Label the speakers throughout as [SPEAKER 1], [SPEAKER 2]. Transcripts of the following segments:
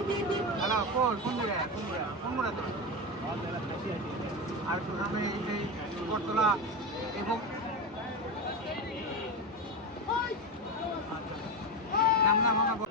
[SPEAKER 1] Hello কোন কোন জায়গায়? কোন আর প্রথমে এই যে উপরতলা এবং নাম নাম আমরা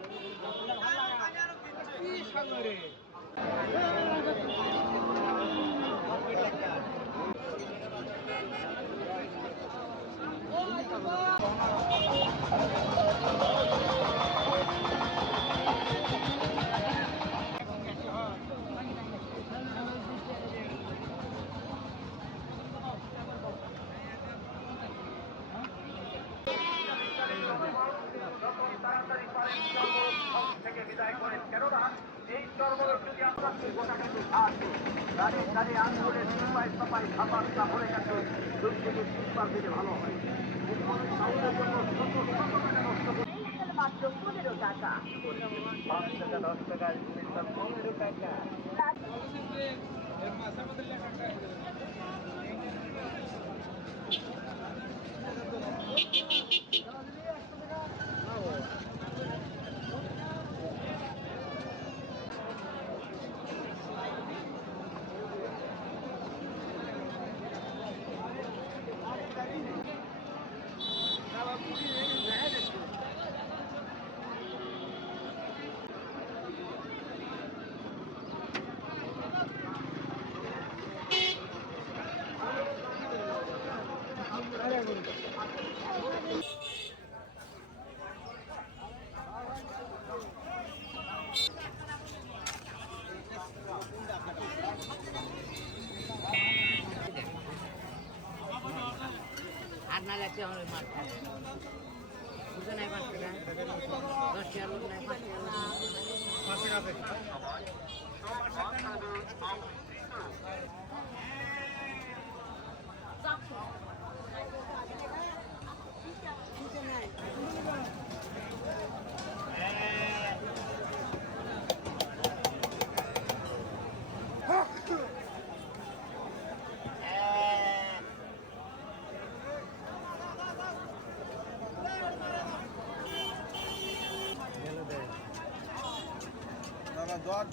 [SPEAKER 2] দাঁড়িয়ে দাঁড়িয়ে আন্দোলনের সিপাই সাপাই খাবার ভরে গেছে। দুই থেকে তিনবার দিলে ভালো হয়।
[SPEAKER 3] মাত্র পনেরো টাকা।
[SPEAKER 2] পাঁচ টাকা দশ টাকা পনেরো টাকা।
[SPEAKER 4] না লাগছে আমার মাছ বুঝে নাই পাঁচ টাকা দশ টাকা লোক নাই পাঁচ টাকা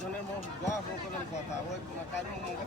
[SPEAKER 5] জনের মুখ কথা। ওই কারোর মুখে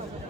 [SPEAKER 2] Thank you.